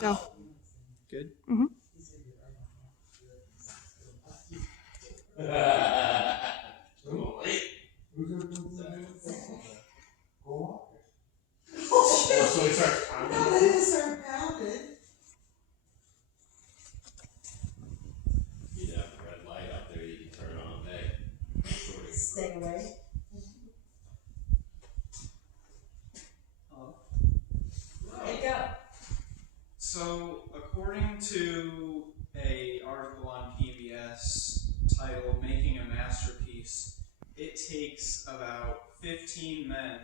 Go. Good. Mm-hmm. So we start pounding. No, they didn't start pounding. You'd have a red light up there you can turn on, hey. Stay away. Wake up. So, according to a article on PBS titled "Making a Masterpiece," it takes about 15 men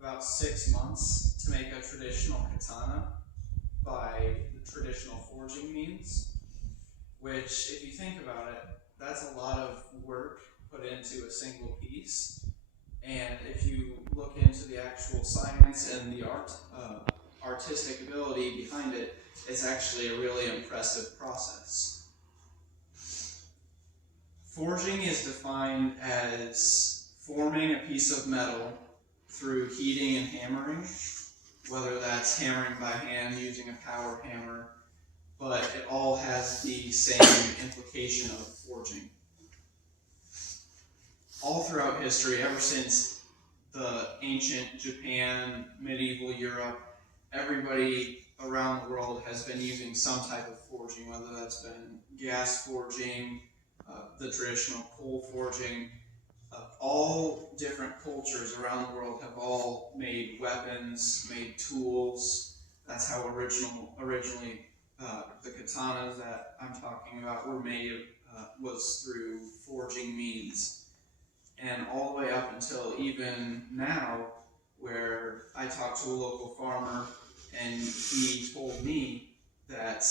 about 6 months to make a traditional katana by the traditional forging means. Which, if you think about it, that's a lot of work put into a single piece. And if you look into the actual science and the artistic ability behind it, it's actually a really impressive process. Forging is defined as forming a piece of metal through heating and hammering, whether that's hammering by hand using a power hammer, but it all has the same implication of forging. All throughout history, ever since the ancient Japan, medieval Europe, everybody around the world has been using some type of forging, whether that's been gas forging, the traditional coal forging. All different cultures around the world have all made weapons, made tools. That's how originally the katanas that I'm talking about were made, was through forging means. And all the way up until even now, where I talked to a local farmer and he told me that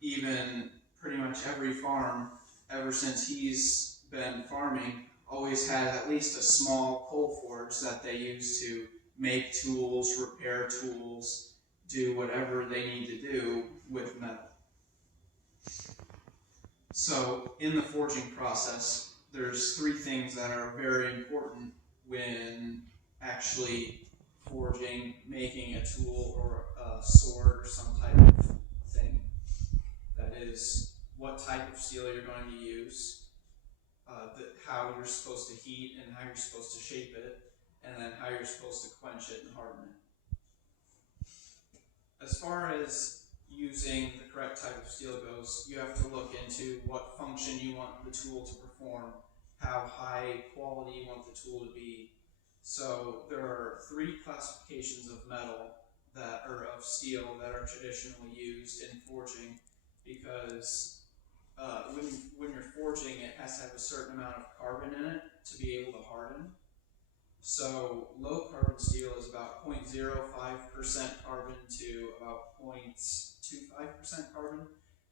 even pretty much every farm, ever since he's been farming, always had at least a small coal forge that they use to make tools, repair tools, do whatever they need to do with metal. So in the forging process, there's three things that are very important when actually forging, making a tool or a sword or some type of thing. That is what type of steel you're going to use, how you're supposed to heat and how you're supposed to shape it, and then how you're supposed to quench it and harden it. As far as using the correct type of steel goes, you have to look into what function you want the tool to perform, how high quality you want the tool to be. So there are three classifications of metal of steel that are traditionally used in forging, because when you're forging, it has to have a certain amount of carbon in it to be able to harden. So low carbon steel is about 0.05% carbon to about 0.25% carbon.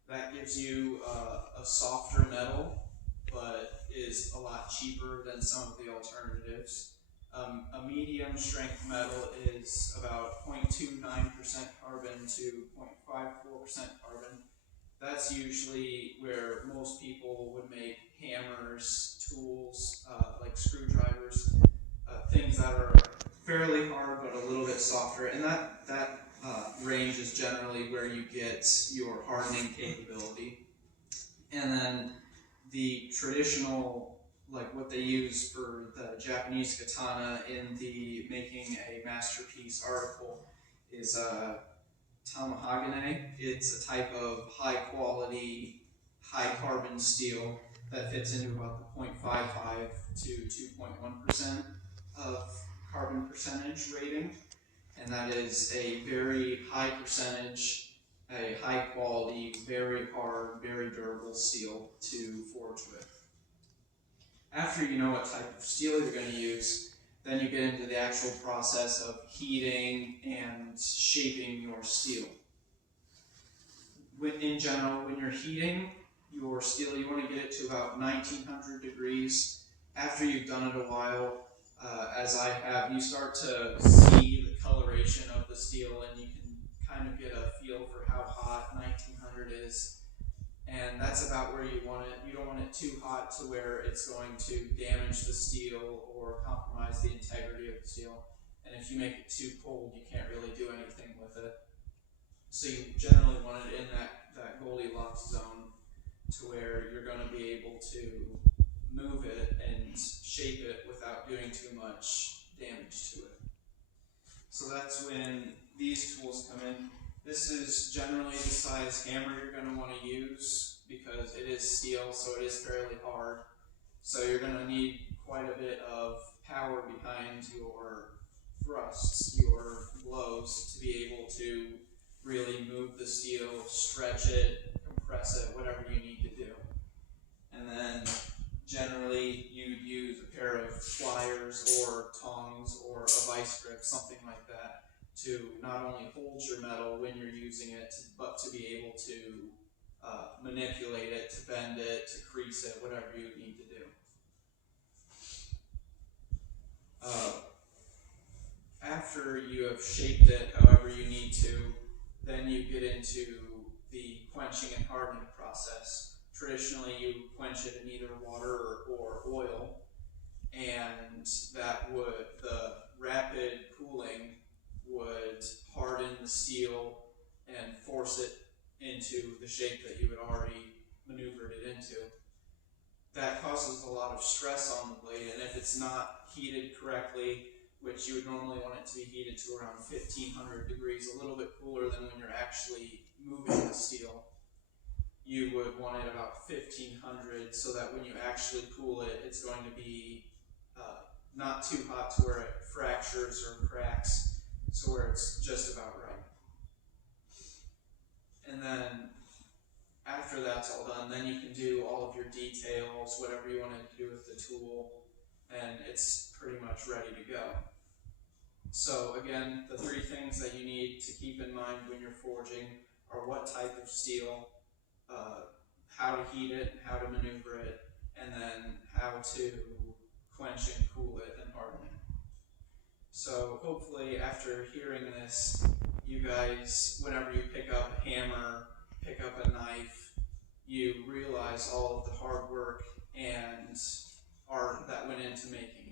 That gives you a softer metal, but is a lot cheaper than some of the alternatives. A medium strength metal is about 0.29% carbon to 0.54% carbon. That's usually where most people would make hammers, tools, like screwdrivers, things that are fairly hard but a little bit softer, and that range is generally where you get your hardening capability. And then the traditional, like what they use for the Japanese katana in the Making a Masterpiece article, is tamahagane. It's a type of high quality, high carbon steel that fits into about the 0.55 to 2.1% of carbon percentage rating, and that is a very high percentage, a high quality, very hard, very durable steel to forge with. After you know what type of steel you're going to use, then you get into the actual process of heating and shaping your steel. In general, when you're heating your steel, you want to get it to about 1900 degrees. After you've done it a while, as I have, you start to see the coloration of the steel, and you can kind of get a feel for how hot 1900 is. And that's about where you want it. You don't want it too hot to where it's going to damage the steel or compromise the integrity of the steel. And if you make it too cold, you can't really do anything with it. So you generally want it in that Goldilocks zone to where you're going to be able to move it and shape it without doing too much damage to it. So that's when these tools come in. This is generally the size hammer you're going to want to use because it is steel, so it is fairly hard. So you're going to need quite a bit of power behind your thrusts, your blows, to be able to really move the steel, stretch it, compress it, whatever you need to do. And then generally you'd use a pair of pliers or tongs or a vice grip, something like that, to not only hold your metal when you're using it, but to be able to manipulate it, to bend it, to crease it, whatever you need to do. After you have shaped it however you need to, then you get into the quenching and hardening process. Traditionally, you quench it in either water or oil, and the rapid cooling would harden the steel and force it into the shape that you had already maneuvered it into. That causes a lot of stress on the blade, and if it's not heated correctly, which you would normally want it to be heated to around 1500 degrees, a little bit cooler than when you're actually moving the steel, you would want it about 1500 so that when you actually cool it, it's going to be not too hot to where it fractures or cracks, so where it's just about right. And then after that's all done, then you can do all of your details, whatever you want to do with the tool, and it's pretty much ready to go. So again, the three things that you need to keep in mind when you're forging are what type of steel, how to heat it, how to maneuver it, and then how to quench and cool it and harden it. So hopefully after hearing this, you guys, whenever you pick up a hammer, pick up a knife, you realize all of the hard work and art that went into making